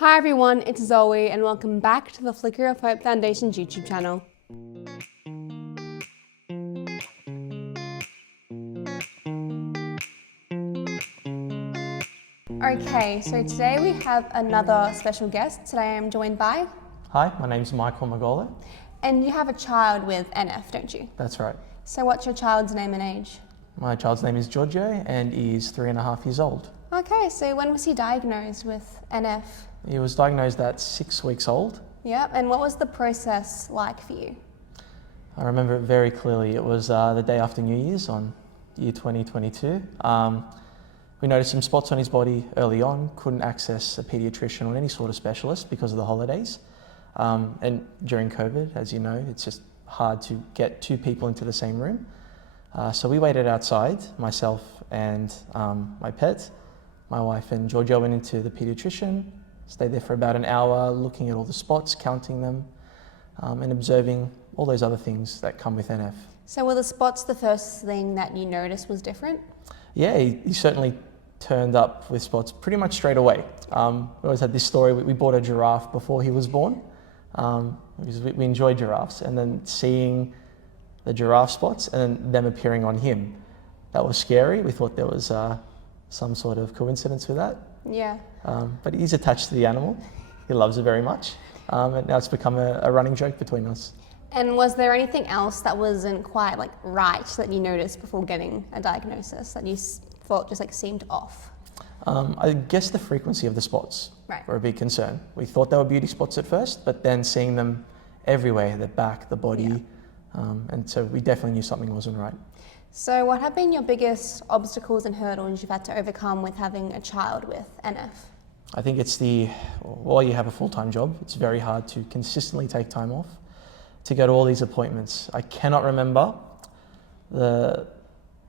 Hi everyone, it's Zoe and welcome back to the Flicker of Hope Foundation's YouTube channel. Okay, so today we have another special guest. Today I am joined by... Hi, my name's Michael Magolo. And you have a child with NF, don't you? That's right. So what's your child's name and age? My child's name is Giorgio and he's 3.5 years old. Okay, so when was he diagnosed with NF? He was diagnosed at 6 weeks old. Yep, and what was the process like for you? I remember it very clearly. It was the day after New Year's on year 2022. We noticed some spots on his body early on, couldn't access a paediatrician or any sort of specialist because of the holidays. And during COVID, as you know, it's just hard to get two people into the same room. So we waited outside, myself and my pet. My wife and Giorgio went into the paediatrician, stayed there for about an hour, looking at all the spots, counting them, and observing all those other things that come with NF. So were the spots the first thing that you noticed was different? Yeah, he certainly turned up with spots pretty much straight away. We always had this story, we bought a giraffe before he was born, because we enjoy giraffes, and then seeing the giraffe spots and then them appearing on him, that was scary. We thought there was some sort of coincidence with that. Yeah. But he's attached to the animal. He loves it very much. And now it's become a running joke between us. And was there anything else that wasn't quite right that you noticed before getting a diagnosis that you thought just seemed off? I guess the frequency of the spots were a big concern. We thought they were beauty spots at first, but then seeing them everywhere, the back, the body, and so we definitely knew something wasn't right. So what have been your biggest obstacles and hurdles you've had to overcome with having a child with NF? I think it's while you have a full-time job, it's very hard to consistently take time off to go to all these appointments. I cannot remember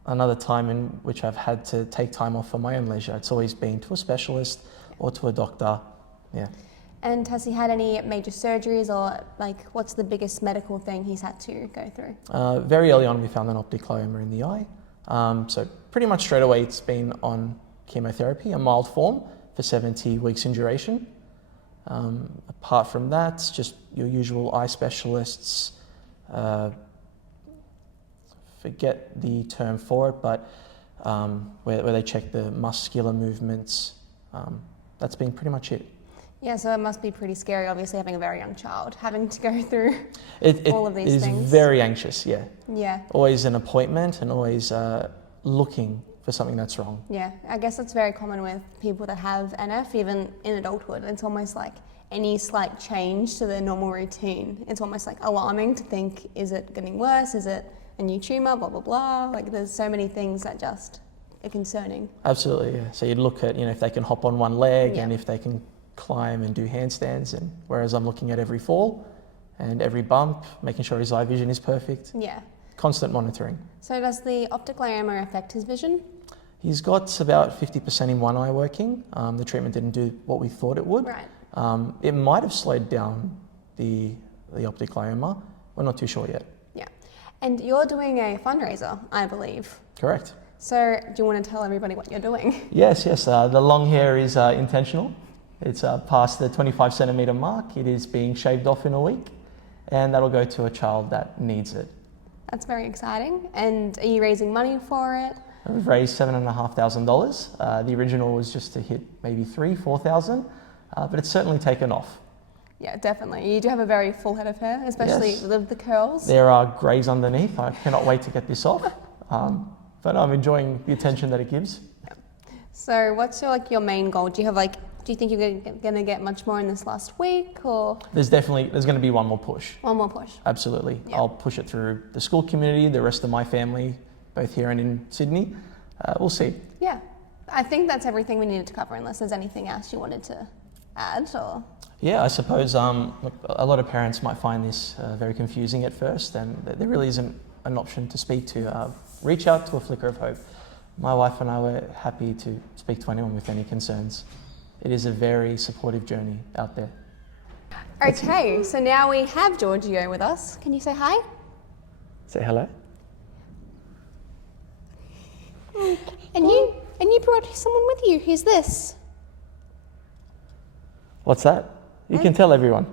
another time in which I've had to take time off for my own leisure. It's always been to a specialist or to a doctor, yeah. And has he had any major surgeries or what's the biggest medical thing he's had to go through? Very early on we found an optic glioma in the eye. So pretty much straight away it's been on chemotherapy, a mild form for 70 weeks in duration. Apart from that, just your usual eye specialists, forget the term for it, but where they check the muscular movements. That's been pretty much it. Yeah, so it must be pretty scary, obviously, having a very young child, having to go through all of these things. It is very anxious, yeah. Yeah. Always an appointment and always looking for something that's wrong. Yeah, I guess that's very common with people that have NF, even in adulthood. It's almost like any slight change to their normal routine. It's almost alarming to think, is it getting worse? Is it a new tumour? Blah, blah, blah. There's so many things that just are concerning. Absolutely, yeah. So you'd look at, if they can hop on one leg and if they can climb and do handstands, and whereas I'm looking at every fall and every bump, making sure his eye vision is perfect. Yeah. Constant monitoring. So does the optic glioma affect his vision? He's got about 50% in one eye working. The treatment didn't do what we thought it would. Right. It might have slowed down the optic glioma. We're not too sure yet. Yeah. And you're doing a fundraiser, I believe. Correct. So do you want to tell everybody what you're doing? Yes. The long hair is intentional. It's past the 25 centimetre mark. It is being shaved off in a week, and that'll go to a child that needs it. That's very exciting. And are you raising money for it? We've raised $7,500. The original was just to hit maybe $4,000, but it's certainly taken off. Yeah, definitely. You do have a very full head of hair, especially with the curls. There are greys underneath. I cannot wait to get this off, but I'm enjoying the attention that it gives. Yeah. So what's your main goal? Do you have do you think you're going to get much more in this last week, or? There's going to be one more push. One more push. Absolutely. Yeah. I'll push it through the school community, the rest of my family, both here and in Sydney. We'll see. Yeah. I think that's everything we needed to cover, unless there's anything else you wanted to add, or? Yeah, I suppose a lot of parents might find this very confusing at first, and there really isn't an option to speak to. Reach out to a Flicker of Hope. My wife and I were happy to speak to anyone with any concerns. It is a very supportive journey out there. Okay, so now we have Giorgio with us. Can you say hi? Say hello. And you brought someone with you. Who's this? What's that? You can tell everyone.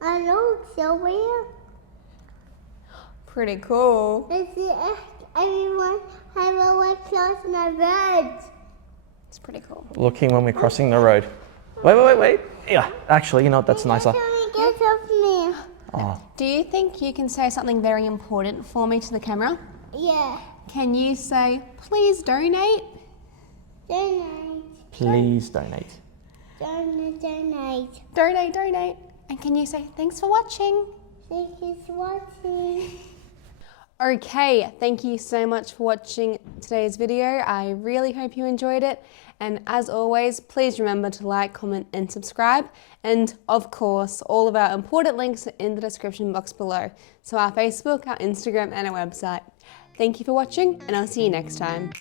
I know, Sylvia. Pretty cool. Everyone have a white cloth in the road. It's pretty cool. Looking when we're crossing the road. Wait. Yeah, actually, you know what? That's nicer. Get off me. Oh, Do you think you can say something very important for me to the camera? Yeah. Can you say, please donate? Donate. please donate. Donate. Donate. And can you say, thanks for watching? Thank you for watching. Okay, thank you so much for watching today's video. I really hope you enjoyed it. And as always, please remember to like, comment and subscribe. And of course, all of our important links are in the description box below. So our Facebook, our Instagram and our website. Thank you for watching and I'll see you next time.